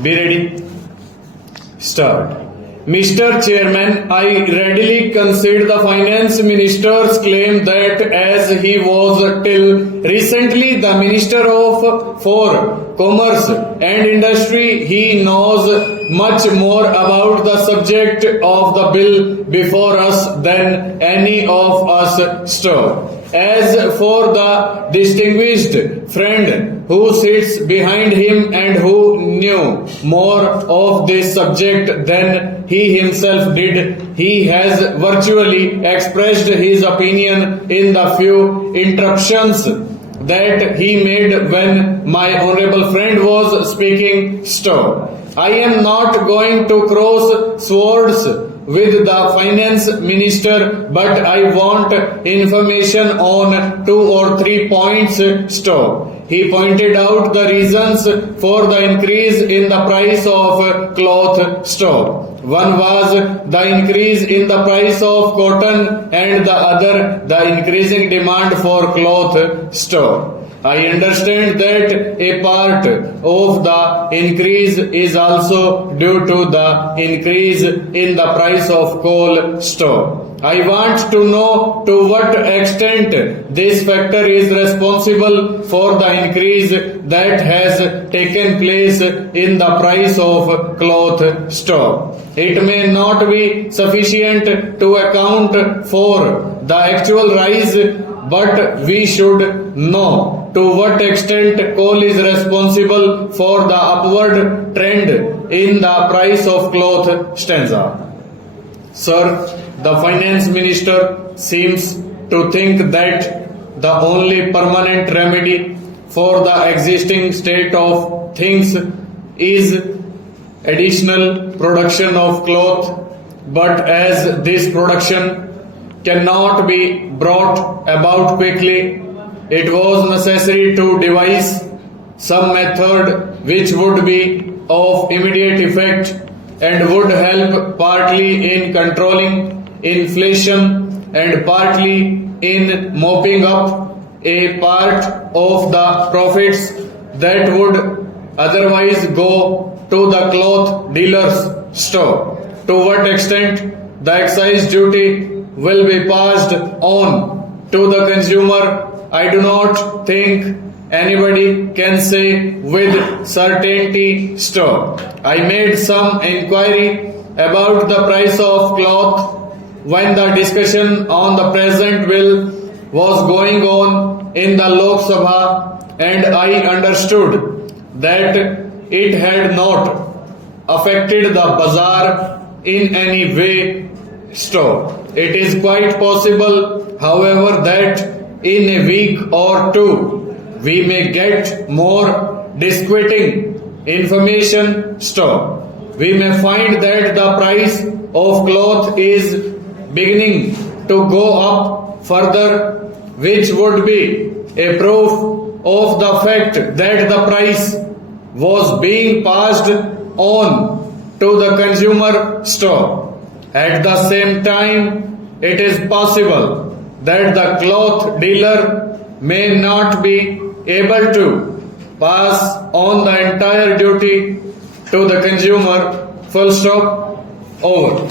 Be ready. Start. Mr. Chairman, I readily concede the Finance Minister's claim that as he was till recently the Minister for Commerce and Industry, he knows much more about the subject of the bill before us than any of us stood. As for the distinguished friend who sits behind him and who knew more of this subject than he himself did, he has virtually expressed his opinion in the few interruptions that he made when my honorable friend was speaking. I am not going to cross swords with the finance minister, but I want information on 2 or 3 points. He pointed out the reasons for the increase in the price of cloth. One was the increase in the price of cotton and the other the increasing demand for cloth. I understand that a part of the increase is also due to the increase in the price of coal. I want to know to what extent this factor is responsible for the increase that has taken place in the price of cloth. It may not be sufficient to account for the actual rise, but we should know to what extent coal is responsible for the upward trend in the price of cloth. Sir, the finance minister seems to think that the only permanent remedy for the existing state of things is additional production of cloth, but as this production cannot be brought about quickly, it was necessary to devise some method which would be of immediate effect and would help partly in controlling inflation and partly in mopping up a part of the profits that would otherwise go to the cloth dealer's store. To what extent the excise duty will be passed on to the consumer, I do not think anybody can say with certainty. I made some inquiry about the price of cloth when the discussion on the present bill was going on in the Lok Sabha, and I understood that it had not affected the bazaar in any way. It is quite possible, however, that in a week or two we may get more disquieting information. We may find that the price of cloth is beginning to go up further, which would be a proof of the fact that the price was being passed on to the consumer. At the same time, it is possible that the cloth dealer may not be able to pass on the entire duty to the consumer. Full stop. Over.